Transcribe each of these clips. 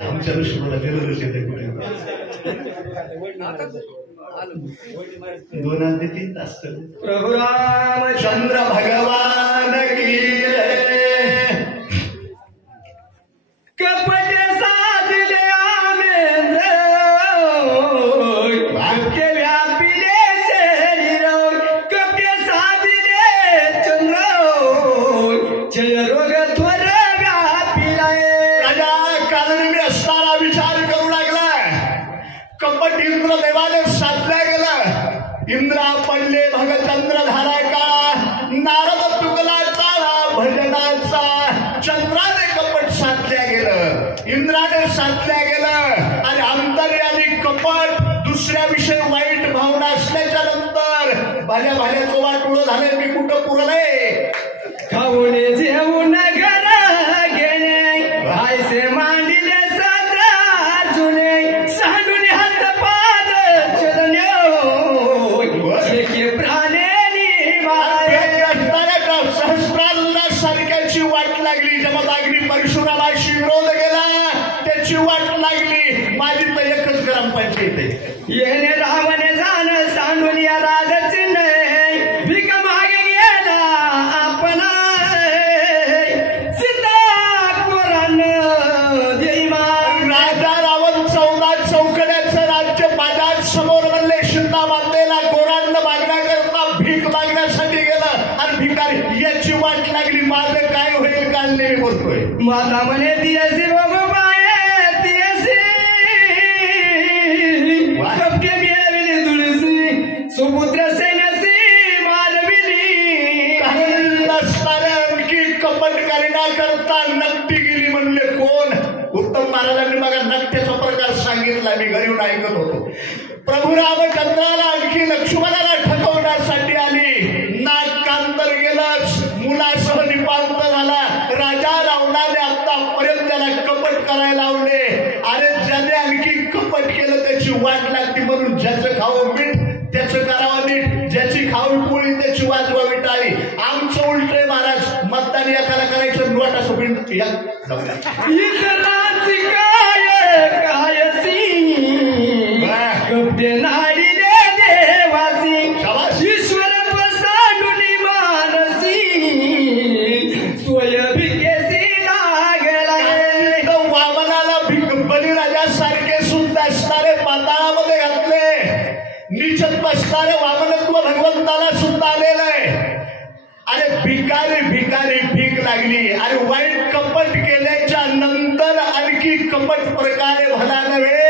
आमच्या दृष्टीला जलदृश्य दोन ते 3 तास प्रभु रामचंद्र भगवान की कपट साथ ले आमेंद्र के व्यापिले शरीरो कपट साथ ले चंद्र जय रोग त्वर व्यापिलाय राजा कालनी असताना विचार करू लागला कपट इंद्र देवाने साधल्या गेलं इंद्रा पडले भगचंद्र धाराय का नारद तुकलाचा भजनाचा चंद्राने कपट साधल्या गेलं इंद्राने साधल्या गेलं आणि अंतर्यामी कपट दुसऱ्या विषयी वाईट भावना असल्याच्या नंतर भाल्या भाल्याचं वाटोळं झालं मी कुठं पुरले खाऊन जेवून घर घेणे आयसे मांडिले सत्र जुने सांडून हात पाद चरण्यो सहस्त्रासारख्याची वाट लागली जेव्हा अग्नी परशुरामाशी विरोध केला त्याची वाट लागली माझी तर एकच ग्रामपंचायत आहे येणे रावणे जाण सांडून या राजाचे नाही भीक मागे गेला आपण सीता कोरान देवा राजा रावण 14 चौकड्याचं राज्य बाजार समोर बनले सीता मातेला कोरांना मागण्याकरता भीक मागण्यासाठी गेलं आणि भिकारी याची वाट लागली माझं काय होईल काढले बोलतोय माता म्हणे दियसी बाबा बाये दियसी कपके मिळविली तुळसी सुपुत्र सैन्यासी मालविली आणखी कपट करण्याकरता नकटी गेली म्हणले कोण उत्तम महाराजांनी बघा नकट्याचा प्रकार सांगितला मी घरी येऊन ऐकत होतो प्रभू रामचंद्राला आणखी लक्ष्मणाला ठकवण्यासाठी आली नाक कांतर गेलंच मुलासह निपांत झाला राजा रावणाने आतापर्यंत त्याला कपट करायला लावले अरे ज्याने आणखी कपट केलं त्याची वाट लागते म्हणून ज्याचं खावं मीठ त्याचं करावं नीट ज्याची खाऊन पोळी त्याची वाजवावी टाळी आमचं उलटय महाराज मतदान एकाला करायचं नोटाचं बिंड कपडे नाडीले देवासी ईश्वर सांडुनी मानसी स्वय भिकेसी लागला वामनाला भिक बलिराजासारखे सुद्धा असणारे पाताळामध्ये घातले निचत बसणारे वामनत्व भगवंताला सुद्धा आलेलं आहे अरे भिकारी भिकारी भीक लागली अरे वाईट कपट केल्याच्या नंतर आणखी कपट प्रकारे भला नव्हे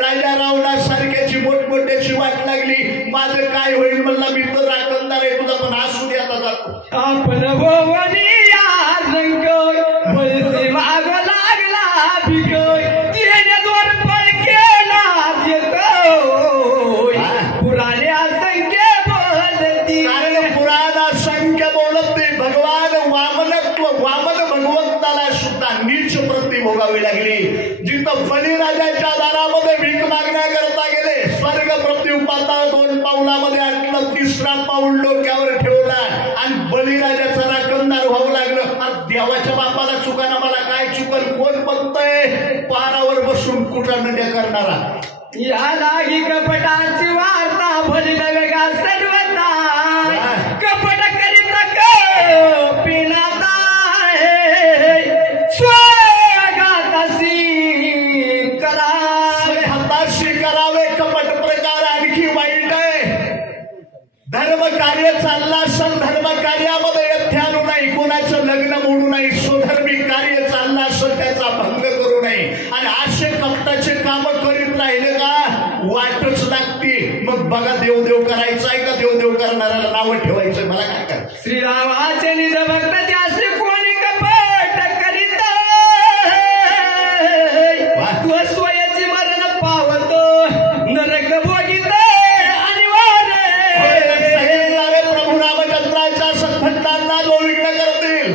राजा रावणासारख्याची मोठमोठ्याची वाट लागली माझं काय होईल म्हणला मी तर राखणदार आहे तुझा पण असू द्या जातो आपण माग लागला भिक दोन पळ केला पुराणे असंख्य बोलती कारण पुराण असंख्य बोलते भगवान वामनत्व वामन भगवंताला सुद्धा नीच प्रति भोगावी लागली जिथं बलिराजाच्या दारामध्ये भीक मागण्याकरता गेले स्वर्ग प्रति पाताळ 2 पाऊलामध्ये आणलं 3रा पाऊल डोक्यावर ठेवला आणि बलिराजाचा राखणदार व्हावं लागलं आणि देवाच्या बापाला चुकाना मला काय चुकल कोण बघतय पारावर बसून कुटानड्या करणारा या लागी कपटाची वार्ता भरलं वेगा सर्वता कपट करीत पिनाता स्वगाताशी करावे हाताशी करावे कपट प्रकार आणखी वाईट आहे धर्म कार्य चाललं असेल धर्म कार्यामध्ये यथ्य आणू नाही कोणाचं लग्न मोडू नाही स्वधर्मी कार्य चाललं असेल त्याचा भंग करू नये आणि असे कपटाचे काम करीत राहिले का वाटच लागते मग बघा देवदेव करायचं आहे का देवदेव करणाऱ्याला नावं ठेवायचं मला काय करायचं श्रीरामाचे निज भक्त त्याशी कोणी कपट करीत स्वयाची मरण पावतो नरक भोगित अनिवार्य प्रभू रामचंद्राच्या सद्भक्तांना जो विघ्न करतील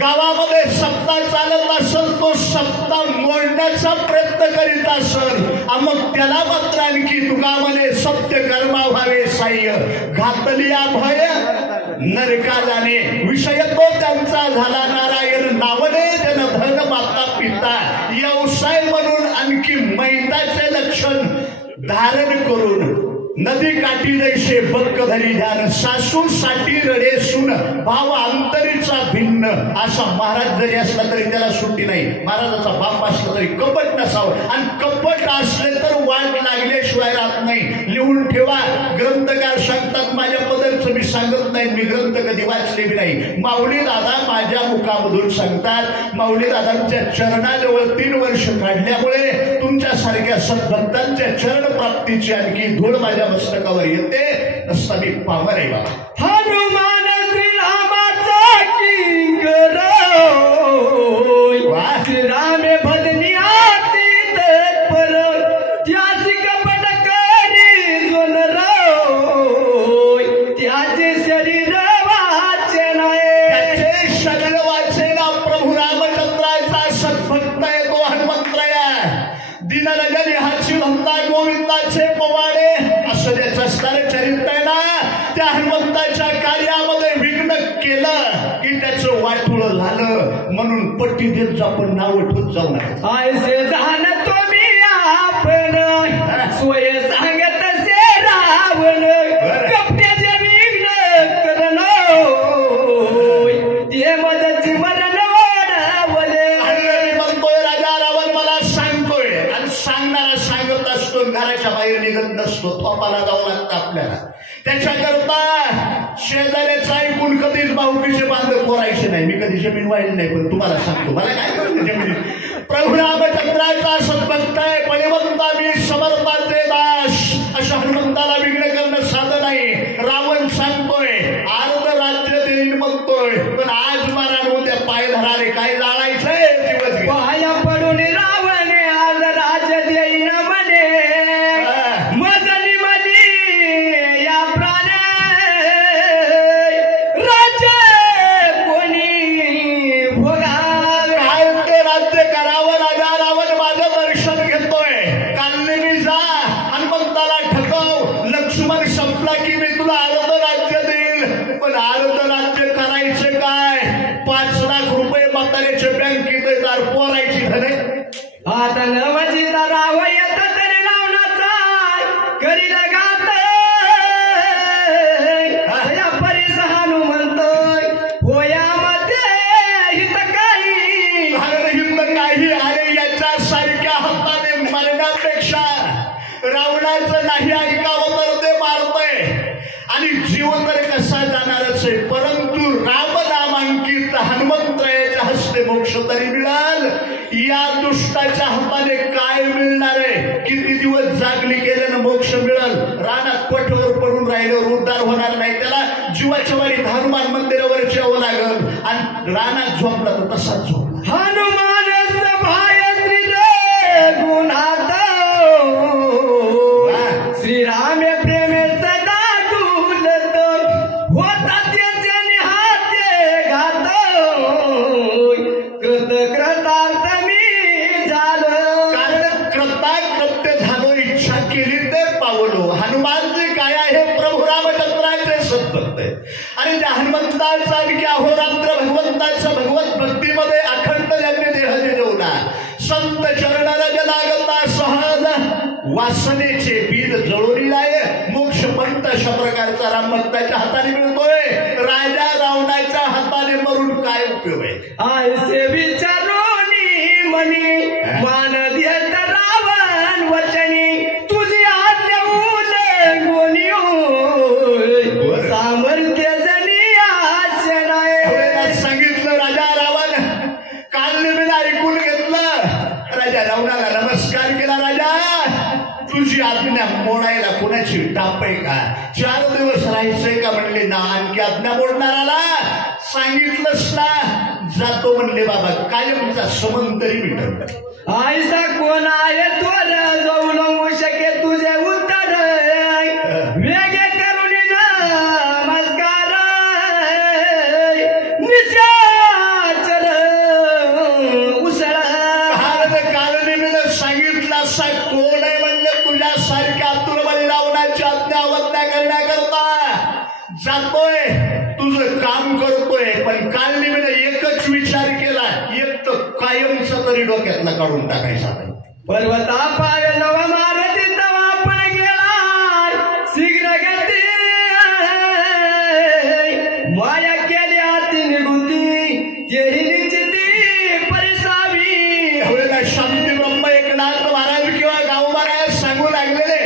गावामध्ये सत्ता चालत असेल तो सत्ता मोडण्याचा प्रयत्न करीत असेल मग त्याला मात्र आणखी तुका म्हणे सत्य कर्मा व्हावे साह्य घातली भय नरका जाणे विषय तो त्यांचा झाला नारायण नावने जनधन माता पिता व्यवसाय म्हणून आणखी मैदाचे लक्षण धारण करून नदी काठी जैसे बक्क धरी ध्यान सासू साठी रडे सुन भाव अंतरीचा भिन्न असा महाराज जरी असला तरी त्याला सुट्टी नाही महाराजाचा बाप असला तरी कपट नसावं आणि कपट असले तर वाट लागल्याशिवाय राहत नाही लिहून ठेवा ग्रंथकार सांगतात माझ्या पदरचं मी सांगत नाही मी ग्रंथ कधी वाचले नाही माऊली दादा माझ्या मुखामधून सांगतात माऊली दादांच्या चरणाजवळ 3 वर्ष काढल्यामुळे तुमच्यासारख्या सद्भक्तांच्या चरण प्राप्तीची आणखी धूळ माझ्या मस्तकावर येते असता मी पामर आहे बाबा हनुमान श्रीरामाचा किंकर श्रीरामे भजनी आती तत्पर त्याची कपट करी जोन त्याचे शरीर वाचे नाही त्याचे शरीर वाचे ना प्रभू रामचंद्राचा सद्भक्त आहे तो हनुमंतराय दिनरजनी हाची भक्ता गोविंदाचे पवाडे असं त्याचं स्तर चरित्र आहे ना त्या हनुमंताच्या कार्यामध्ये विघ्न केलं की त्याचं वाटुळ झालं म्हणून पट्टी देत आपण नाव ठेवत जाऊ नये ऐसे जाण तुम्ही आपण सोय सांगत से रावण कपट्याचे विघ्न करण ते मदची मरण ओढवले म्हणतोय राजा रावण मला सांगतोय आणि सांगणारा सांगत असतो घराच्या बाहेर निघत नसतो थोपाला जावं लागतं आपल्याला त्याच्याकरता शेजाऱ्याचं ऐकून कधीच भाऊकीचे बांधव कोरायचे नाही मी कधी जमीन वाहिली नाही पण तुम्हाला सांगतो मला काय कळतं जमीन प्रभू रामचंद्राचा सद्भक्त आहे बळीवंता मी समर्थाचे दास अशा हनुमंताला विघ्न करणं साधं नाही रावण सांगतोय अर्ध राज्य देईन म्हणतोय पण आज मला उद्या पाय धराले काय जाळायचंय दिवस पाया पडून रावण आज राज्य देईन म्हणे मजली मली या प्राण राज्य कोणी भोगावे काय ते राज्य करावं राजा रावण माझं दर्शन घेतोय कालने मी जा हनुमंताला ठकव लक्ष्मण संपला की मी तुला अर्ध राज्य देईल पण अर्ध राज्य करायचं काय 5 लाख रुपये म्हाताऱ्याच्या बँकेत पोरायची धने आता नवजीता राव येत तरी लावण्याचा करील गात या परीस हनुमंतोय होयामध्ये हित काही हिंद काही अरे याच्या सारख्या हाताने मरण्यापेक्षा रावणाचं नाही ऐकावं तर ते मारतय आणि जीव तर कसा जाणारच आहे परंतु राम नामांकित हनुमंतरायाच्या हस्ते मोक्ष तरी मिळाल या दुष्टाच्या हाताने काय मिळणार आहे किती दिवस जागली केल्यानं मोक्ष मिळाल रानात कोठवर पडून राहिल्यावर उद्धार होणार नाही त्याला जीवाच्या वारी हनुमान मंदिरावर जेवं लागल आणि रानात झोपला तर तसाच झोपला हनुमान भाय गुणात श्रीरामे प्रेमे सदा डुलत होता त्याचे निहाते घात कृत कृतार्थ मी झालो कारण कृतकृत्य झालो इच्छा केली ते पावलो हनुमान जे काय आहे प्रभू रामचंद्राचे सद्भक्त आहे आणि त्या हनुमंताचा की अहोरात्र भगवंताच्या भगवत भक्तीमध्ये अखंड ज्यांनी देह जिजवला संत चरण रज लागता सहज वासनेचे बीज जळून लाय मोक्ष पंत अशा प्रकारचा राम भक्ताच्या हाताने मिळतोय राजा रावणाच्या हाताने मरून काय उपयोग आहे ऐसे विचारोनी मनी मान देत रावण वचनी तुझी आज्ञा उल्लंघोनी सामर्थ्य जनी आशे नाही सांगितलं राजा रावण काल मी ऐकून घेतलं राजा रावणाला नमस्कार केला राजा तुझी आज्ञा मोडायला कोणाची टाप आहे का 4 दिवस राहायचंय का म्हणले ना आणखी आज्ञा मोडणाराला सांगितलंच ना जातो म्हणले बाबा कायमचा समन तरी मिटत ऐसा कोण आहे त्वर जाऊ नको शके तुझे उत्तर वेगे करून नमस्कार निशाचर कायमचं तरी डोक्यातला काढून टाकायचा नाही. पर्वता पार नव मारती तवा पण गेला शीघ्र गती माया केली आती निगुती तेरी निश्चिती परिसावी. त्यावेळेला शांती ब्रह्म एकनाथ महाराज किंवा गाव महाराज सांगू लागलेले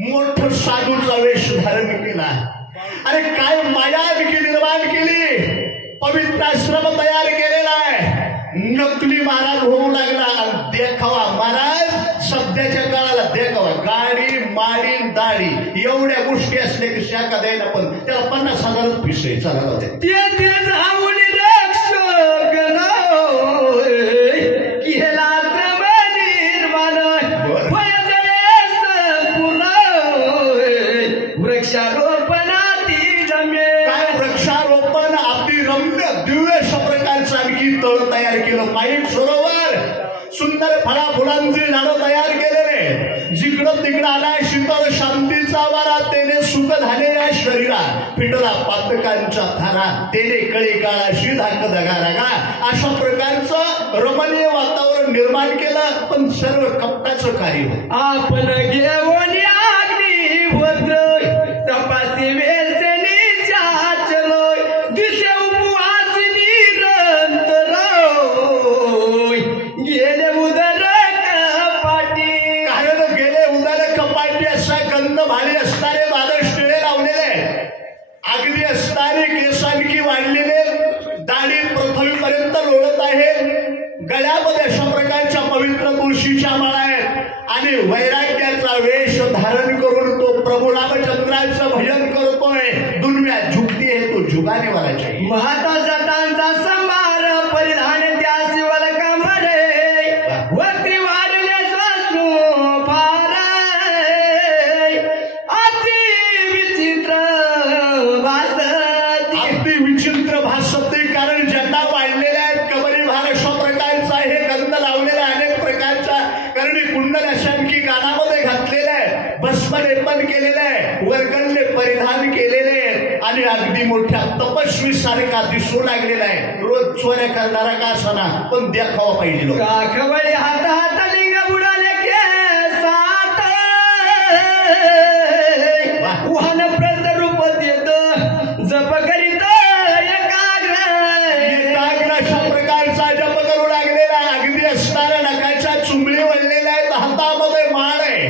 मोठं साधूचा वेश धारण केला. अरे काय माया निर्माण केली, पवित्र आश्रम तयार केलेला आहे. नकली महाराज होऊ लागला. देखावा महाराज सध्याच्या काळाला देखावा, गाडी माडी दाढी एवढ्या गोष्टी असल्या की शाखा द्यायला पण त्याला 50,000 फीस आहे. चला ते जाऊन रक्षक केला निर्माण वृक्षारोपणातील काय वृक्षारोपण अति रम्य दिव्य अशा प्रकारचं आणखी तळ तयार केलं. माईक सरोवर सुंदर फळा फुलांचे झाडं तयार केलेले. जिकडं तिकडं आला शीतळ शांतीचा वारा, तेने सुख झालेल्या शरीरा पिटला पातकांच्या थारा, तेने कळी काळाशी धाक दगा रगा. अशा प्रकारचं रमणीय वातावरण निर्माण केलं. पण सर्व कपटाचं कार्य आपण घेऊन अग्नी होत तपासी वेसनीच्या चलोय दिसे उपवास निरंतर गेले उदर कपाटी. कारण गेले उदर कपाटी असा गंध भारी असणारे द्वादश टिळे लावलेले, अगदी असणारे केस आणखी वाढलेले, दाढी पृथ्वीपर्यंत लोळत आहे, गळ्यामध्ये अशा प्रकारच्या पवित्र तुळशीच्या माळा आहेत आणि वैराग्याचा वेश धारण करून तो प्रभू रामचंद्राचं भजन करतोय. दुनिया झुकती है तो झुकाने वाला चाहिए. महाता जटांचा संभार परिधान त्या शिवल कमरे वक्री वाढले सासू फार अति विचित्र भासती. अगदी विचित्र भासते. कारण जटा वाढलेल्या आहेत, कबरी भार अशा प्रकारचा आहे, गंध लावलेला अनेक प्रकारच्या करणी कुंडल अशा आणखी कानामध्ये घातलेल्या आहे, भस्म लेपन केलेलं आहे, वर्गल्ले परिधान केलेले आहेत आणि अगदी मोठ्या तपस्वी सारखा दिसू लागलेला आहे. रोज चोऱ्या करणारा का असना पण देखावा पाहिजे लोक. काखवळी हातात लिंग बुडाले केसात वाहन प्रतिरूप देत जप करीत एकाग्र अशा प्रकारचा जप करू लागलेला, अगदी असणाऱ्या नखाच्या चुंबळी वळलेल्या आहेत, हातामध्ये माळ आहे,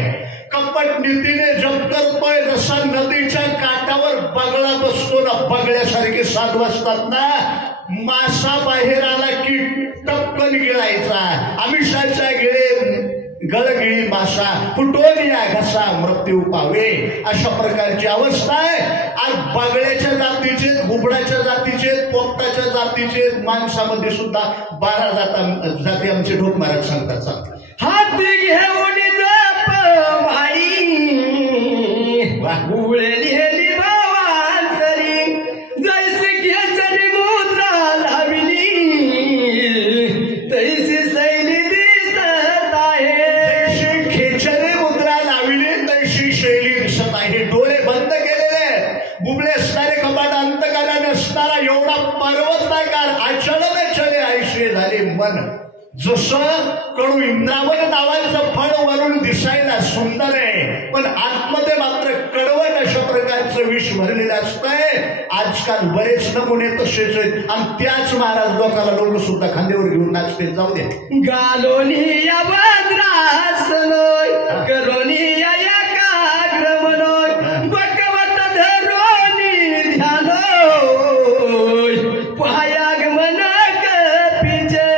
कपट नीतीने जप करतोय. जसा नदीच्या काठावर बगळा बसतो ना, बगळ्यासारखे साधू असतात ना, मासा बाहेर आला की टपकन गिळायचा. आमिषाच्या गिळे गळगिळी मासा फुटून या घसा मृत्यू पावे, अशा प्रकारची अवस्था आहे. आज बगळ्याच्या जातीचे, घुबडाच्या जातीचे, पोपटाच्या जातीचे, माणसामध्ये सुद्धा 12 जाती आमचे ढोक महाराज सांगतात. हाती घेऊन जप भाई उळलेली भावांतरी जैसे खेचरी मुद्रा लावली तैसी शैली दिसत आहे. खेचरी मुद्रा लावली तैशी शैली दिसत आहे. डोळे बंद केलेले, बुबळे असणारे कपाट अंतकाला नसणारा एवढा पर्वताकार अचल चले आयशे झाले मन. जसं कडू इंद्रावन नावाचं फळ वरून दिसायला सुंदर आहे पण आतमध्ये मात्र कडवट अशा प्रकारचं विष भरलेलं असतंय. आजकाल बरेच नमुने तसेच आहेत आणि त्याच महाराज लोकांना लोक सुद्धा खांद्यावर घेऊन नाचते. जाऊ दे. गालोनी या भद्रासनोय करोनी या एकाग्र मनोय भगवत धरोनी ध्यानोय पायागमन कपीचे.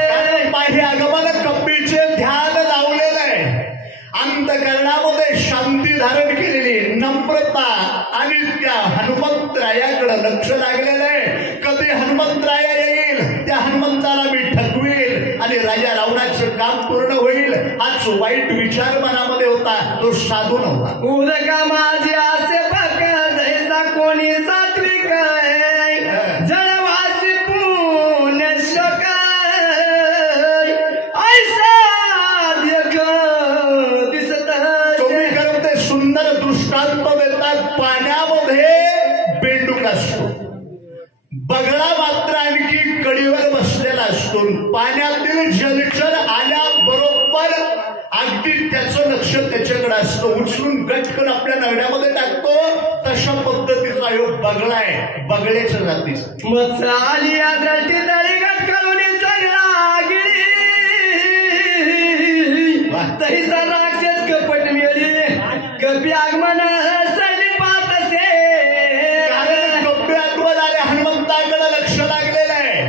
पायागमन कपीचे ध्यान लावलेलं आहे. अंतकरणामध्ये शांती धारण केलेली, नम्रता आणि त्या हनुमंतरायाकडे लक्ष लागलेलं आहे. कधी हनुमंतराया येईल त्या हनुमंताला मी ठगवेल आणि राजा रावणाचं काम पूर्ण होईल. हाच वाईट विचार मनामध्ये होता, तो साधू नव्हता. उदका माझे असे बघ जैसा कोणी सात्विक जळवासी पुण्य शोक ऐसा देख दिसत. तुम्ही करते सुंदर दृष्टांत देतात. पाण्यामध्ये बेंडूक असतो, बगळा मात्र आणखी कडीवर बसलेला असतो. पाण्यातील जल लक्ष त्याच्याकडे असतं, उचलून गटकन आपल्या नगड्यामध्ये टाकतो. तशा पद्धतीचा योग बगळा आहे, बगळ्याच्या जातीचा. मग आली या दृष्टी तरी गटकळून लागली तैसा राक्षस कपट मिळली कपी आगमन सली पात असे. कपी आगमन आले, हनुमंताकडे लक्ष लागलेलं आहे.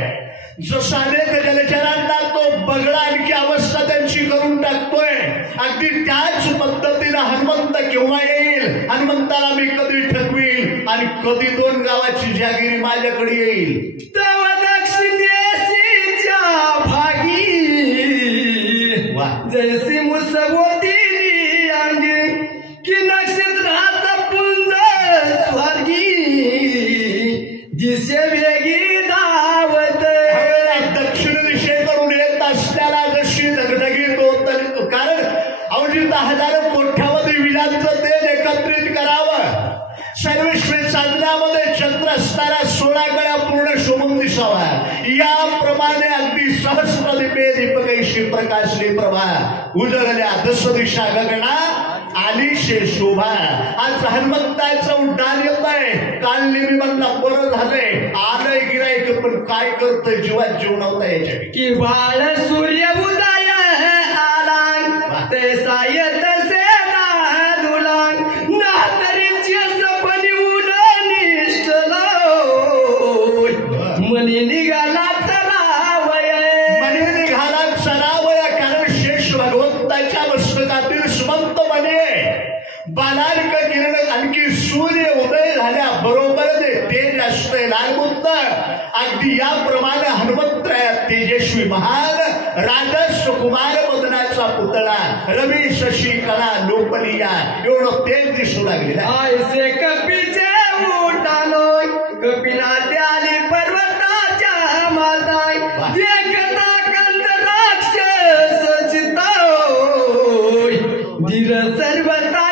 जसा अनेक जलचरांना तो बगळा आणखी अवस्था त्यांची करून टाकतोय, अगदी त्याच पद्धतीनं हनुमंत केव्हा येईल, हनुमंताला मी कधी ठरवील आणि कधी 2 गावाची जागिरी माझ्याकडे येईल. तव दक्षिणेच्या भागी जैसी मुसबोती अंगी की नक्षत्राचा पुंज स्वर्गी जिसे वेगी धावत. दक्षिण दिशेकडून येत असल्याला जशी धगधगीत होत, कारण अवधी 10,000 कोट्यावधी विजांचं तेज एकत्रित करावं, सर्वेश्वर साधनामध्ये चंद्र असणारा 16 गळ्या पूर्ण शोभून दिसावा, याप्रमाणे अगदी सहस्र दीपे दीपकैशी प्रकाशली प्रभा उजळल्या दश दिशा गगना आली शे शोभा. आज हनुमंताचं उड्डाण येत आहे. काल नेहमी म्हणला बरं झालंय आलंय गिरायक, पण काय करतोय जीवात जीव नव्हता याच्या की बाळ सूर्य उदय आला तैसा येत से दुलांग ना तरीची सपनी उडून निष्ठलो मनी निघाला चरावय, मनी निघाला चरावय. कारण शेष भगवंताच्या मस्तकातील सुमंत मने बालार्क किरण आणखी सूर्य उदय झाल्या बरोबर ते तेज असते लालमुक्त. अगदी याप्रमाणे हनुमंतराया तेजस्वी महान राजस कुमार मदनाचा पुतळा रवी शशी कला लोकलिया एवढं तेज दिसू लागले. ऐसे कपीचे उठालो कपिलाते आली पर्वताच्या माताय एकदा कंद राक्षस चिताय धीर सर्वता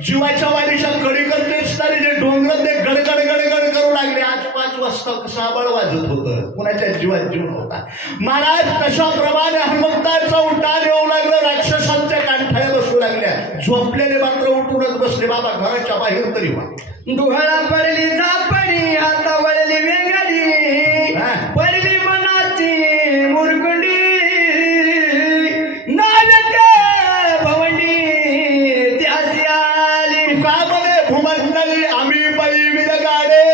जीवाच्या वारीच्या कडी करते असणारे जे डोंगर ते गडगड गडगड करू लागले. आज 5 वाजता साबळ वाजत होतं, कुणाच्या जीवात जीव नव्हता. महाराज तशाप्रमाणे हनुमंताचा उड्डाण येऊ लागलं, राक्षसांच्या कांठाया बसू लागल्या. झोपलेले मात्र उठूनच बसले, बाबा घराच्या बाहेर तरी वा. डोळा पडली झापडी हाता वळली वेगळी पडली मनाची मुरगुंडी नानक भवंडी त्यासी आली कामने भूमंडळी आम्ही बळी विलगाडे.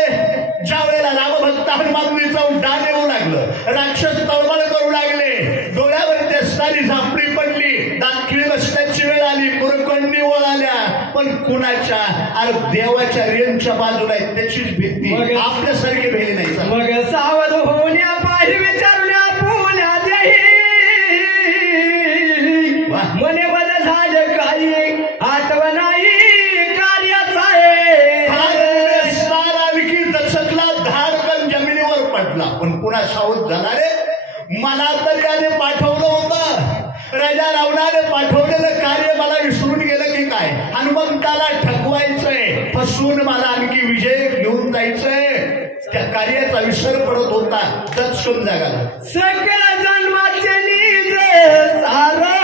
ज्या वेळेला रामभक्त हनुमानजीचं उड्डाण येऊ लागलं, राक्षस तळमळ करू लागले, डोळ्यावरती असणारी झापडी पडली, दाखिली बसण्याची वेळ आली, मुरकंडी वळाल्या, पण कुणाच्या अरे देवाच्या रेंजच्या बाजूला आहे त्याचीच भीती, आपल्यासारखी भेली नाही. मग सावध होण्या पाहिजे विचारल्या पुण्या देही मने बदल झालं काही आठवणाई कार्याचा आणखी दशकला धाडकन जमिनीवर पडला, पण पुन्हा सावध झाला रे. मला तर त्याने पाठवलं होतं, राजा रावणाने पाठवलेलं कार्य मला विसरून गेलं की काय. हनुमंताला ठकवायचंय, फसवून मला आणखी विजय घेऊन जायचंय, त्या कार्याचा विसर पडत होता. तत्सम जागा सकल जन्माचे निज सारो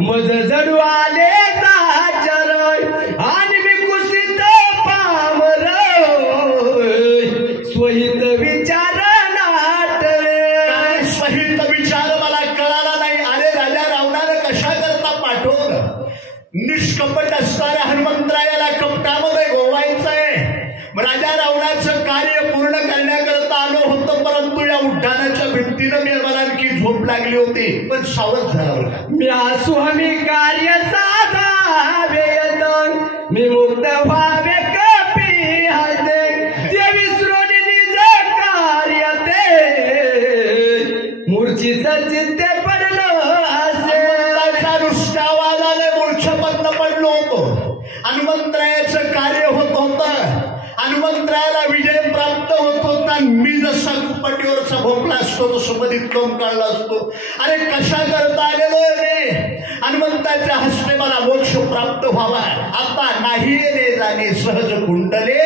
मज जडू आले दाचर आणि विकुसित पामर स्वहित विचार नाटरे. सहित विचार मला कळाला नाही. अरे राजा रावणाने कशा करता पाठवलं. निष्कपट असणाऱ्या हनुमंतरायाला कपटामध्ये गोवायचंय. राजा रावणाचं कार्य पूर्ण करण्याकरता आलो होतं, परंतु या उड्डाणाच्या भिंतीनं मी मला आणखी झोप लागली होती, पण सावध झाला बरं का. मी असू हमी कार्य साधावे मी मुक्त व्हावे कपी हसे ते विसरून निज कार्य ते मूर्छित चित्ते पडलो असे. नुसत्या आवाजाने मूर्छपन्न पडलो होतो. हनुमंतरायाचं कार्य होत होतं, हनुमंतरायाला विजय प्राप्त होत होता. मी जसा कुपटीवरचा भोपला असतो तसं मध्ये तोंड काढला असतो. अरे कशा करता आलेलो रे. हनुमंताच्या हस्ते मला मोक्ष प्राप्त व्हावा, आता नाही येणे जाणे सहज कुंडले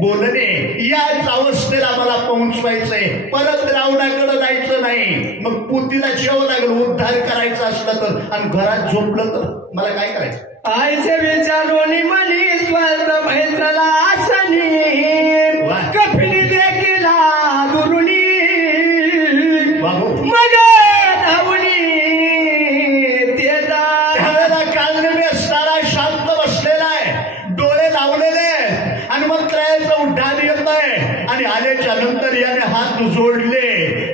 बोलणे याच अवस्थेला मला पोहोचवायचंय. परत रावणाकडे जायचं नाही. मग पुतीला जेवावं लागेल उद्धार करायचा असला तर, आणि घरात झोपलं तर मला काय करायचं? आईचे विचारोनी मनी स्वर्ग भैसला आसनी कपिली देखील दुरुनी मग धावणी त्यावेळेला कालनेमी असणारा शांत बसलेला आहे, डोळे लावलेले आणि मग त्रयाचं उड्डाण येत आहे. आणि आल्याच्या नंतर याने हात जोडले,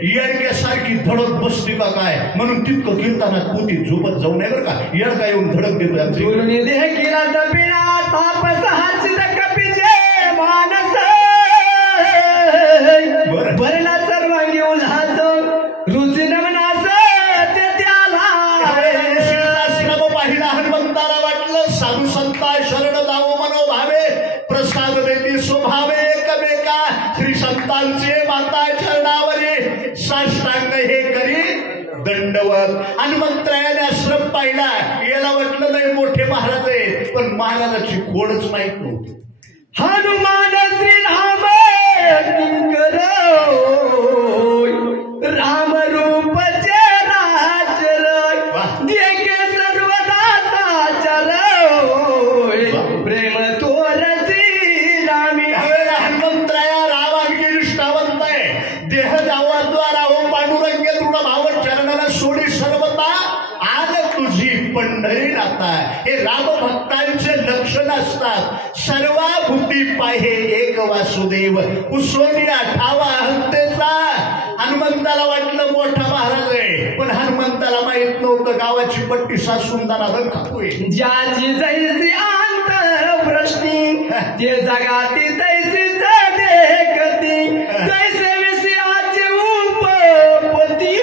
येडक्यासारखी धडक बसती का काय म्हणून तितकं कीर्तनात पुती झोपत जाऊ नये बरं का. येड काय येऊन धडक देतो दुरुनी देखील तपिना तापस हाचित कपिचे मानस भरला सर्वांगी उल्हास रुची नमनास ते त्याला पाहिला. हनुमंताला वाटलं साधू संता शरण जावो मनोभावे प्रसाद देती स्वभावे एकमेका. श्री संतांचे माता चरणावरी साष्टांग हे करी दंडवत. हनुमंतरायाने आश्रम पाहिला. याला वाटलं नाही मोठे महाराज आहेत, पण महाराजाची खोडच माहित नव्हती. हनुमान श्रीराम किंकर राम रूपचे राचर देखे सर्वदा साचर प्रेम तोर श्रीरामी. हनुमंतराया राम आणखी निष्ठावंत आहे. देह जावाद्वारा हो पांडुरंगे दृढ भाव चरणाला सोडी सर्वता आन तुझी पंढरी नाता. हे राम भक्तांचे लक्षण असतात. सर्वाभूती पाहे एक वासुदेव उसोनिया ठावा हत्तेचा. हनुमंताला वाटलं मोठा महाराज आहे, पण हनुमंताला माहित नव्हतं गावाची पट्टी सासून दाना खातोय. ज्याची जैसी अंतर प्रश्नी ते जगाती तैसीच देखती जैसे विषयाचे उपपती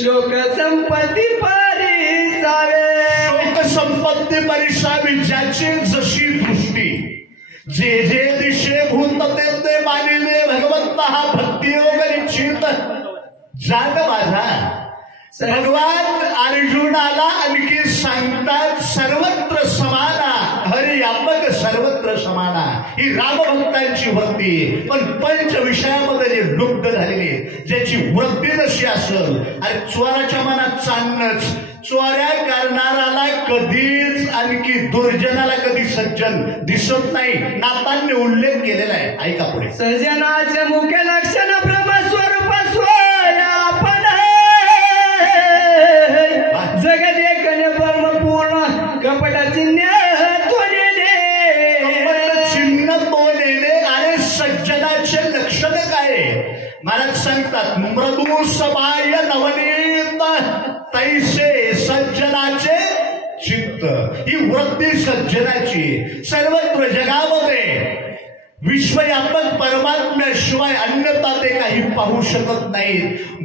शोक संपत्ती परिसावे. शोक संपत्ती परिसावी ज्याची जशी दृष्टी. जे जे दिशे भूत ते मानिले भगवंत हा भक्ती योग निश्चित जाग माझा. भगवान अर्जुनाला आणखी सांगतात सर्वत्र समाना हरियापक सर्वत्र समाना. ही रामभक्तांची वृत्ती. पण पंच विषयामध्ये जे लुप्त झालेले ज्याची वृत्ती जशी असेल. आणि चोराच्या मनात चांदणच. चोऱ्या करणाराला कधीच आणखी दुर्जनाला कधी सज्जन दिसत नाही. नातांनी उल्लेख केलेला आहे. ऐका पुढे. सज्जनाचे मुख्य लक्षण ब्रह्मस्वरूप स्वयापन जगदेकने परमपूर्ण कपट चिन्ह चिन्ह तोलेले. आणि सज्जनाचे लक्षण काय महाराज सांगतात मृदू सबाय नवनीत तैसे सज्जनाचे चित्त. ही वृत्ती सज्जनाची. सर्वत्र जगामध्ये विश्वव्यापक परमात्म्याशिवाय अन्यथा ते काही पाहू शकत नाहीत.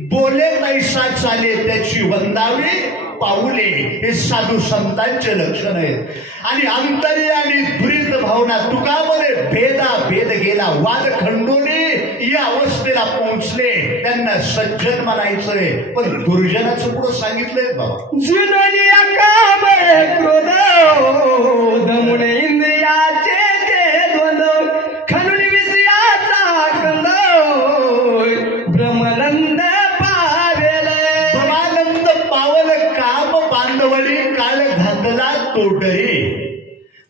बोले तैसा चाले त्याची वंदावी पाऊले. हे साधू संतांचे लक्षण आहेत. आणि अंतरी आणि दुरित भावना तुकामध्ये भेद गेला. वाद खंडोने या अवस्थेला पोहोचले. त्यांना सज्जन म्हणायचंय, पण दुर्जनाचं पुढं सांगितलंय बाबा. जिनोनी काम क्रोध दमुने इंद्रियाचे ते द्वंद्व खनुन विषयाचा कंद ब्रह्मानंद पावेले. ब्रह्मानंद पावल काम बांधवडी काळ घातला तोडरी.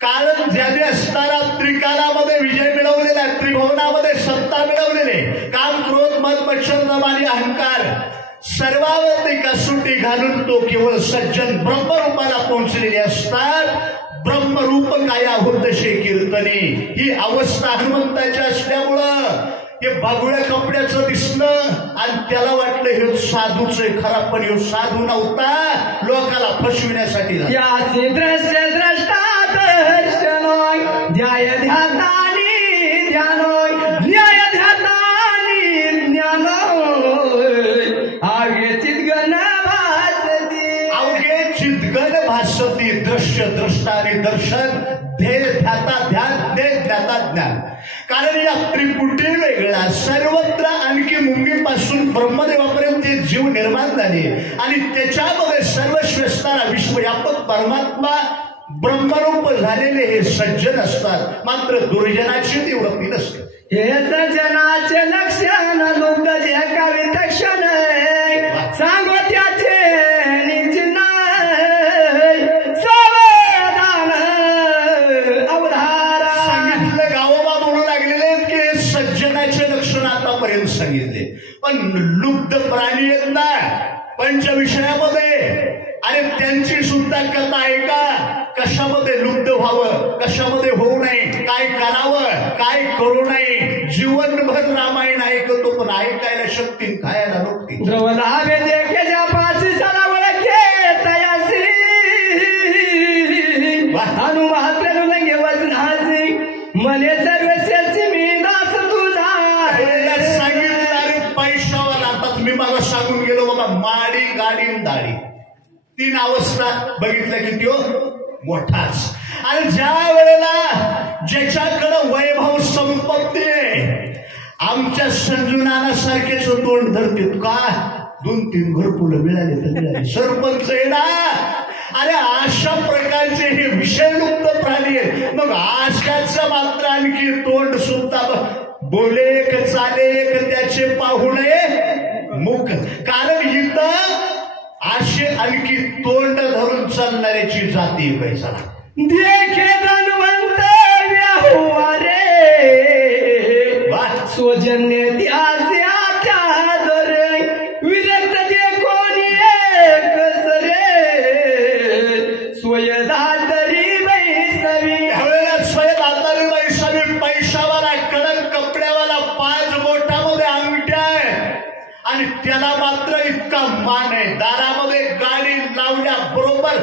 काल ज्याने असताना त्रिकालामध्ये विजय मिळवलेला, त्रिभुवनामध्ये सत्ता मिळवलेले, काम क्रोध मद मच्छर आणि अहंकार सर्वावरती कसोटी घालून तो केवळ सज्जन ब्रह्मरूपाला पोहोचलेले असतात. ब्रह्मरूप काया होतशे कीर्तने. ही अवस्था हनुमंताची असल्यामुळं हे बागुळ्या कपड्याचं दिसलं आणि त्याला वाटलं हे साधूच आहे. खरा पण हे साधू नव्हता, लोकाला फसविण्यासाठी. याचे दृश्य द्रष्टा दर्शनोय ध्याय ध्यातानी ध्यानोय न्याय ध्यातानी ज्ञानोय आगे चितगण भासती. अवघे चितगण भासती. दृश्य द्रष्टा आणि दर्शन. ध्येय ध्याता ध्यान, ध्येय ध्याता ज्ञान. कारण या त्रिपुटी वेगळा. सर्वत्र आणखी मुंगीपासून ब्रह्मदेवापर्यंत जीव निर्माण झाले आणि त्याच्यामध्ये सर्वश्रेष्ठाला विश्वव्यापक परमात्मा ब्रह्मरूप झालेले हे सज्जन असतात, मात्र दुर्जनाची ती वृत्ती नसते. हे सज्जनाचे लक्षण लुप्त जे कवितक्षण सांगो त्याचे निचिन सावधान अवधारा. सांगितलं गावोबा बोलू लागलेले की सज्जनाचे लक्षण आतापर्यंत सांगितले, पण लुप्त प्राणी आहेत ना पंचविषयामध्ये, आणि त्यांची सुद्धा कथा आहे का, कशामध्ये लुप्त व्हावं, कशामध्ये होऊ नये, काय करावं, काय करू नये. जीवनभर रामायण ऐकतो पण ऐकायला शक्ती खायला नव्हती. द्रवलावे देखे ज्या पाची सला ओळखे तयासी हनुमात्र लंगे वचनासी मने सर्वस्याची मी दास तुझा. सांगितलं अरे पैशावाला. आता मी मला सांगून गेलो बाबा, माडी गाडी दाढी तीन अवस्था बघितल्या की त्यो मोठाच. आणि ज्या वेळेला ज्याच्याकडे वैभव संपत्ती आहे, आमच्या संजुनाना सारखेच तोंड धरते का 2-3 घरकुलं मिळाले तर मिळाले, सरपंच आहे ना. अरे अशा प्रकारचे हे विषयलुप्त प्राणी आहेत. मग आशाचं मात्र आणखी तोंड सुद्धा बोले एक चाले एक त्याचे पाहू नये मुख. कारण इथं असे आणखी तोंड धरून चालणाऱ्याची जाती पैसा देखे धनवंत व्याहुवारे स्वजन्य त्याचे आत्यादर विरक्त जे कोणी एक सरे स्वयदातरी बैसवी. ह्यावेळेला स्वयदातरी बैसवी पैशावाला कडक कपड्यावाला 5 बोटामध्ये अंगठ्या आहे आणि त्याला मात्र इतका मान आहे. दारामध्ये गाडी लावल्या बरोबर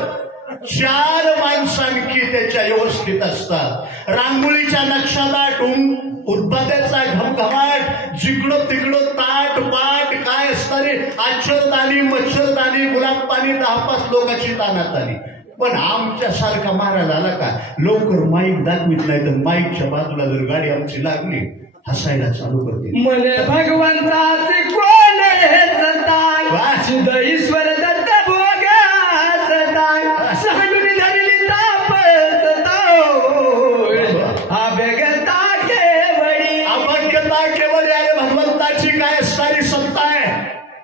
4 माणसं आणखी त्याच्या व्यवस्थित असतात. रांगोळीच्या नक्षादाट उदबत्याचा घमघमाट, जिकडं तिकडं ताट पाट काय असणारे आच्छरदानी मच्छरदानी गुलाब पाणी 10-5 लोकांची तानात आली. पण आमच्यासारखा मारा झाला का लवकर माईक दाखवित नाही तर माईकच्या बाजूला जर गाडी आमची लागली हसायला चालू करते. मने भगवंताचे कोण सिद्ध ईश्वर दत्त भोग सहनुनी धरली तापसता अभ्यगता केवळी. अभ्यगता केवळी. अरे भगवंताची काय असणारी सत्ता आहे.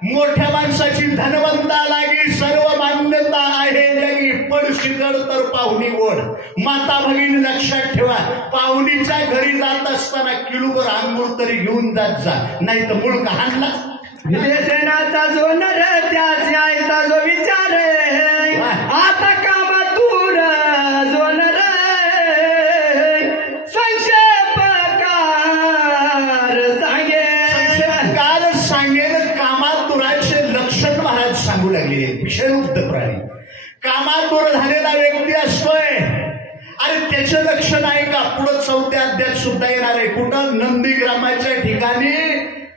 मोठ्या माणसाची धनवंता लागी सर्व मान्यता आहे जगी, पडशीगड तर पाहुणी ओढ. माता भगिनी लक्षात ठेवा, पाहुणीच्या घरी जात असताना किलोभर आंघोळ तरी घेऊन जात जा, नाही तर मुळका हाणला. विदेशनाचा जो नर त्याची आईचा जो विचार आता कामातून जो नर संक्षेपकार सांगेन. कामातुराचे लक्षण महाराज सांगू लागले. विषयमुक्त प्राणी कामातुर झालेला व्यक्ती असतोय आणि त्याचं लक्षण आहे का पुढं 4थ्या अध्यायात सुद्धा येणार आहे. कुठं नंदीग्रामाच्या ठिकाणी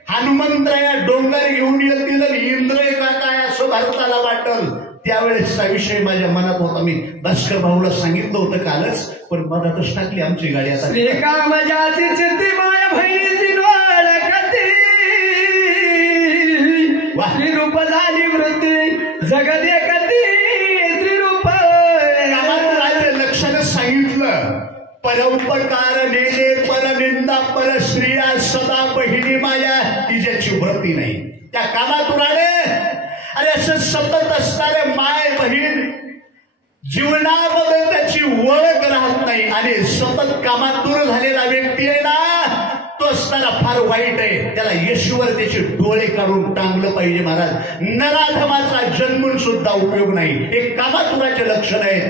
हनुमंतराया डोंगर घेऊन येतील, इंद्र का काय असं भारताला वाटल. त्यावेळेसचा विषय माझ्या मनात होता. मी भास्कर भाऊला सांगितलं होतं कालच, पण मनातच टाकली आमची गाडी. आता श्रीकामजाची चित्ती माया बहिणीची डोळकती श्रीरूप झाली वृत्ती जगत एकती श्रीरूप. कामातुराचे लक्षण सांगितलं. परोपकार नेले परनिंदा पर स्त्रिया सदा बहिणी माया तिच्याची वृत्ती नाही. त्या कामातुराने अरे असं सतत असणारे माय बहीण जीवनामध्ये त्याची ओळख राहत नाही आणि सतत कामातूर झालेला व्यक्ती आहे ना तो असताना फार वाईट आहे. त्याला येशूवर त्याचे डोळे काढून टांगलं पाहिजे महाराज. नराधमाचा जन्मून सुद्धा उपयोग नाही. हे कामातुराचे लक्षण आहे.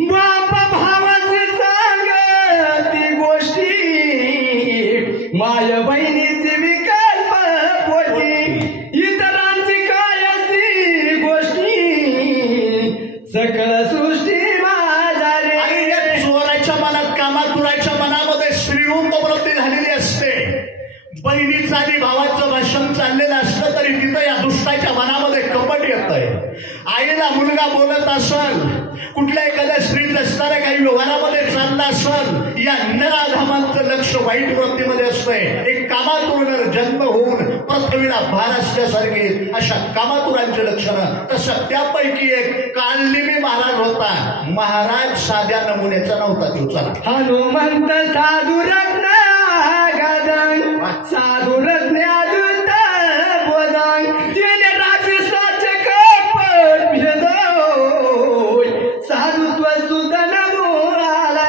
बापा भावाची सांगती गोष्टी माय बहिणीची विकल्प पोटी इतरांची काय अशी गोष्टी सकळ सृष्टी माझारे. आणि या चोराच्या मनात कामातुराच्या मनामध्ये श्रीरूप वृत्ती झालेली असते. बहिणीचं आणि भावाचं भाषण चाललेलं असलं तरी तिथं या दुष्टाच्या मनामध्ये कपट येत आहे. आईला मुलगा बोलत असल, कुठल्या एखाद्या स्त्रीत असणाऱ्या काही व्यवहारामध्ये चालला असल, या नराधमांचं लक्ष वाईट वृत्तीमध्ये असतंय. एक कामातून जन्म होऊन पृथ्वीला भार असल्यासारखे अशा कामातुरांचे लक्षणं. तसं त्यापैकी एक काळनिमी महाराज होता. महाराज साध्या नमुन्याचा नव्हता तो. चला हनुमंत साधू रत्न गादन साधू रत्न अद्भुत बोधन तिने राक्षसाचे कपट भेदोय साधुत्व सुद्ध नमुळाला.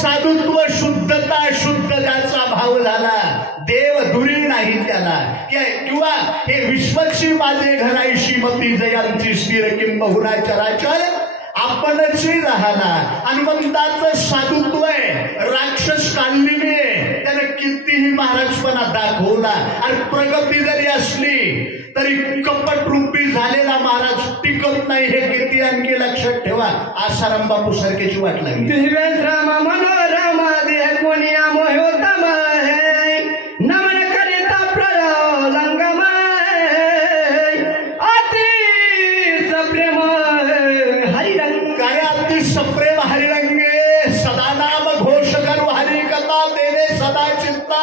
साधुत्व शुद्धता शुद्ध ज्याचा भाव झाला देव दुरी नाही त्याला. किंवा हे विश्वची माझे घराईशी मती जयांची स्थिर किंबहुना चराचर आपणच राहला. हनुमंताचं साधुत्व आहे. राक्षस काढलेली आहे. त्याने कितीही महाराजपणा दाखवला आणि प्रगती जरी असली तरी कपट रूपी झालेला महाराज टिकत नाही. हे किती आणखी लक्षात ठेवा. आसाराम बापू सारख्याची वाट लागली. दिव्यश्रम मनोरमा देह कोणी मोहोतम नमन करिता प्रलंगम अति सप्रेम हरिरंग. काय अति सप्रेम हरिरंगे सदा नाम घोष करू हरी कथा देणे सदा चिंता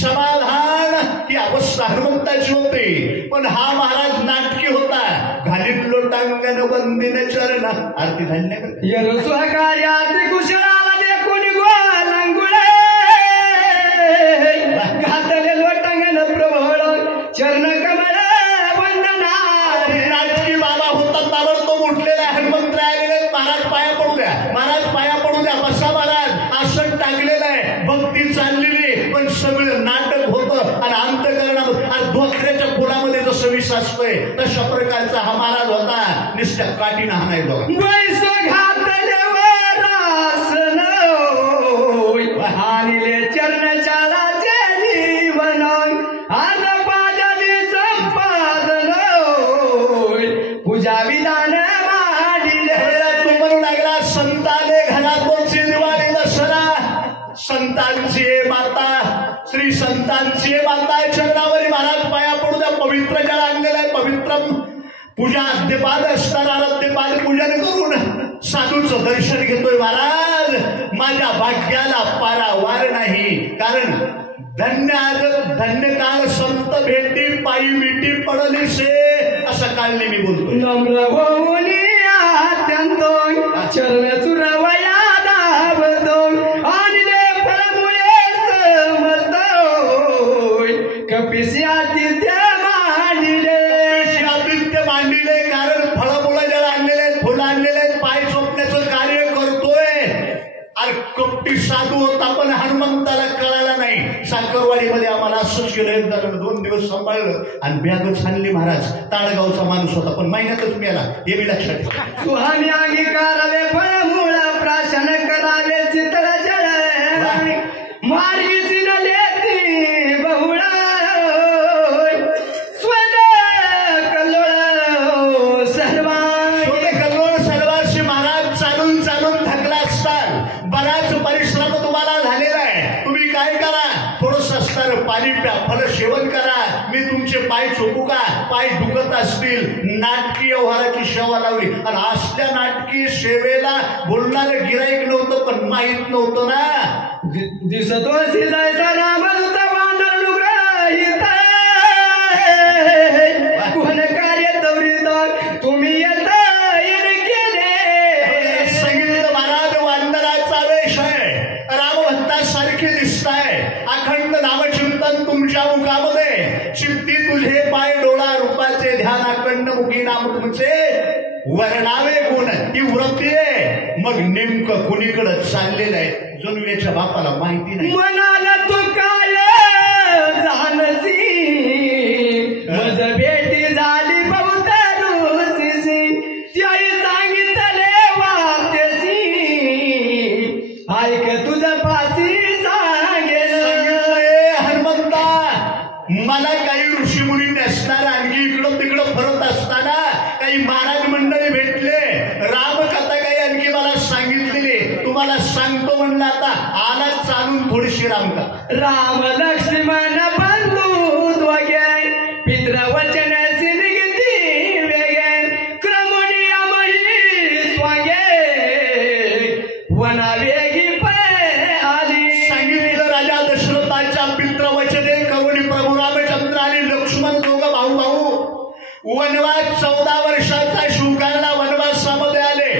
समाधान. ही अवस्था हनुमंताची होती. पण हा महाराज नाटकी होता. घालीत लोटांगण वंदिन चरण आरती झाली नाही. यरो सहकार्यात कुशळाला देखून गोलंगुळे घातले लोटांगण प्रबळ चरण कमळ वंदना. नाटकी बाबा होता ताबडतोब उठलेला. हनुमंत आलेले. महाराज पाया पडू द्या. महाराज पाया पडू द्या. बसा महाराज. आसन टाकलेलं आहे. भक्ती चाललेली. पण सगळं नाटक होतं आणि अंतकरणामध्ये धोत्र्याच्या फुलामध्ये जसं विष असतोय तशा प्रकारचा हा महाराज होता. निष्ठा काठीनं हाणाय बघा. वैस घातले वरासन हानिले चरण चालाचे जीवन आज पाजली संपादन पूजा विधान मांडिले. तू म्हणू लागला संताने घरातोची दिवाळी दसरा. संतांची माता श्री संतांची माता चरणावरी महाराज पाया पडू द्या. पवित्र जल आणलेलं आहे. पवित्र पूजा अद्यपाद असताना अद्यपाद पूजन करून साधूचं दर्शन घेतोय. महाराज माझ्या भाग्याला पारावार नाही. कारण धन्य आज धन्य काळ संत भेटी पायी मिठी पडली से असं काळने मी बोलतो. नम्र होऊन अत्यंत चरण चुरवया दाबतो आणले फळमुळे समजतोय कपिसी आदित्य मांडिले. आदित्य मांडिले. कारण फळमुळे ज्याला आणलेले आहेत, फुलं आणलेले आहेत, पाय चोपण्याचं कार्य करतोय. अरे कपटी साधू होता पण हनुमंताला कळाला नाही. साखरवाडीमध्ये आम्हाला असंच केलं. एकदा 2 दिवस सांभाळलं आणि बॅगच आणली. महाराज ताळगावचा माणूस होता पण महिन्यातच मिळाला. हे मी लक्षात ठेवा. सुहामी अंगीकारावे फळमूळ प्राशन करावे शीतळ जळ मार्गी सिनले ती बहुळ स्वद कल्लोळ सर्वांशी महाराज चालून चालून थकला असतात. बराच परिश्रम तुम्हाला झालेला आहे. तुम्ही काय करा. थोडंसं असणार पाणी प्या. फल सेवन करा. मी तुमचे पाय चोपू का. पाय दुखत असतील. नाटकी व्यवहाराची सेवा लावली आणि असल्या नाटकी सेवेला बोलणारं गिराईक नव्हतं पण माहीत नव्हतं ना. दिसतो सिजायचा रामदूत वांडर लुगराहित कोण कार्य तवरीत तुम्ही येत केले. संगीत महाराज वांदराचा वेश आहे. रामभक्तासारखे दिसताय. अखंड नामचिंतन तुमच्या मुखामध्ये. चित्ती तुझे पाय डोळा रूपाचे ध्यान अखंड मुखी नाम तुमचे वर्णावे गुण. ही वृत्ती आहे. मग नेमकं कुणीकडे चाललेलं आहे जुनवेच्या बापाला माहिती नाही. म्हणाला तू काय जानसी मज भेटी झाली बहुत रुसीसी त्याही सांगितले वाटेसी ऐक तुझं फाशी सांगेल. हनुमंता मला काही ऋषीमुनी नसणार आणखी इकडं तिकडं फरत असताना काही महाराज मंडळी भेटले. रामकथा काही आणखी मला सांगितलेली. तुम्हाला सांगतो म्हणलं. आता आला चालून थोडीशी रामकथा. राम लक्ष्मण बंधू दोघे पितृवचन सिनिगती वेगे क्रमणीय मही स्वांगे वना वेगी आली. सांगितलं राजा दशरथाच्या पितृवचने करुणी प्रभू रामचंद्राने वनवास 14 वर्षाचा शुकाला वनवासामध्ये आले.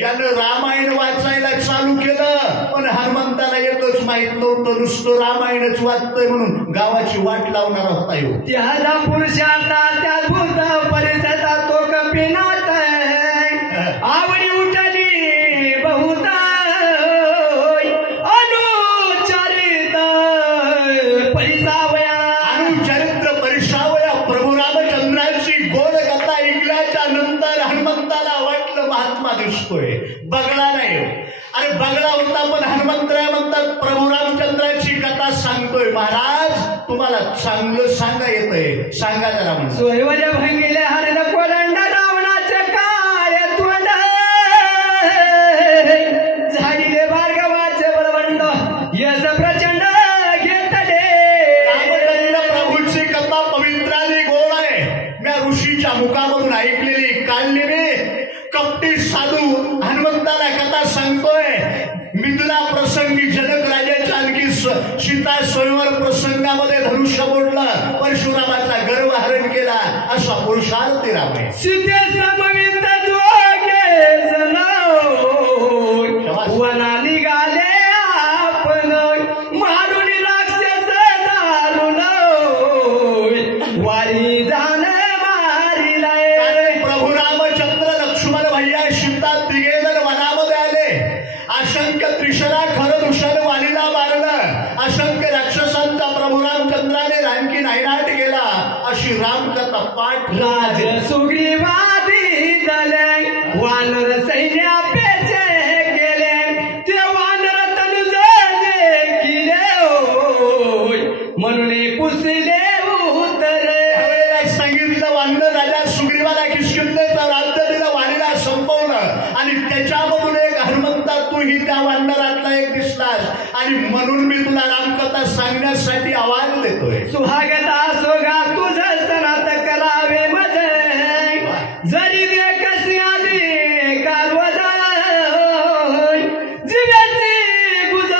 यानं रामायण वाचायला चालू केलं, पण हनुमंताला एकच माहित नव्हतं, नुसतं रामायणच वाचतंय म्हणून गावाची वाट लावणार होता ह्यो. त्याला पुरुषांना त्या भूत परिसरात तो कपिनाथ आवडी उठली बहुत अनुचरित परिसावया. अनुचरित्र परिसावया प्रभू रामचंद्राची गोड कथा ऐकल्याच्या नंतर हनुमंताला वाटलं महात्मा दिसतोय, बगळा नाही. अरे बगळा होता, पण हनुमंतराय म्हणतात प्रभू रामचंद्राची कथा सांगतोय. महाराज तुम्हाला चांगलं सांगा येतंय, सांगा जरा म्हणून. सोयवज भंगिले हरिण कोदंड रावणाचे काय तोंड झाडीले भार्गवाचे बळवंड यश प्रचंड घेतले. रामचंद्र प्रभूची कथा पवित्र आणि गोड आहे. मी ऋषीच्या मुखामधून ऐकलेली, काढलेली. कपटी साधू हनुमंताला कथा सांगतोय. मिथिला प्रसंगी जनक राजाच्या आणखी सीता स्वयंवर प्रसंगामध्ये धनुष्य मोडलं, परशुरामाचा गर्व हरण केला, असा पुरुषार्थी राम आहे. सीते समवित दोघे जण वना निघाले आपण मारून राक्षस दारुण वारी जाण मारिलाय. प्रभू रामचंद्र लक्ष्मण भैया सीता तिघे जण वनामध्ये आले. असंख्य त्रिशला खरं दुषण वालीला मारलं. असंख्य राक्षसांचा प्रभू रामचंद्राने रानकी नायनाट केला. अशी रामकथा पाठ. राज सुग्रीवादी झाले वानर सैन्यापेचे गेले ते वानर तनुज देखिले म्हणून पुसले उतरे. सांगितलं वानर राजा सुग्रीवाला किष्किंधेचं राज्य दिलं, वालीला संपवलं, आणि त्याच्यामधून एक हनुमंता तूही त्या वानरातला एक दिसलास, आणि म्हणून मी तुला रामकथा सांगण्यासाठी आवाज देतोय. सुहागता सोगा तुझं सनात करावे मजे जरी दे कशी आली कारवज जीवाची गुज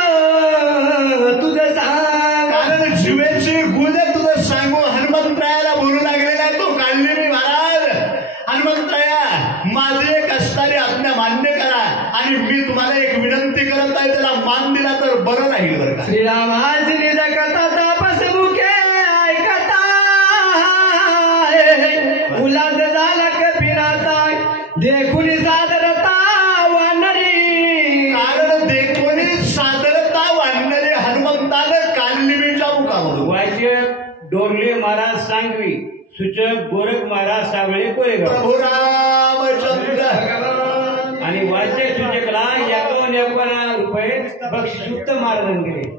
तुझं सांग. कारण जीवेची गुज तुझं सांगू हनुमंतरायाला बोलू लागलेला तो काढली मी. महाराज हनुमंतराया, माझी एक असणारी आज्ञा मान्य करा, आणि मी तुम्हाला एक विनंती करत आहे, त्याला मान दिला तर बरं राहील बरं का. श्रीरामाची निज कथा तापस मुखे ऐकता उलास झाला कपिराता देखून सादरता वानरी. कारण देखोनी सादरता वाढणारे हनुमंतानं कानलिमीच्या मुखामधून. वाचक डोरले महाराज सांगवी, सूचक गोरख महाराज सावळे कोरेगाव. प्रभू रामचंद्र आणि वाचक सूचकला 51 रुपये बक्षीस महाराजांनी दिले.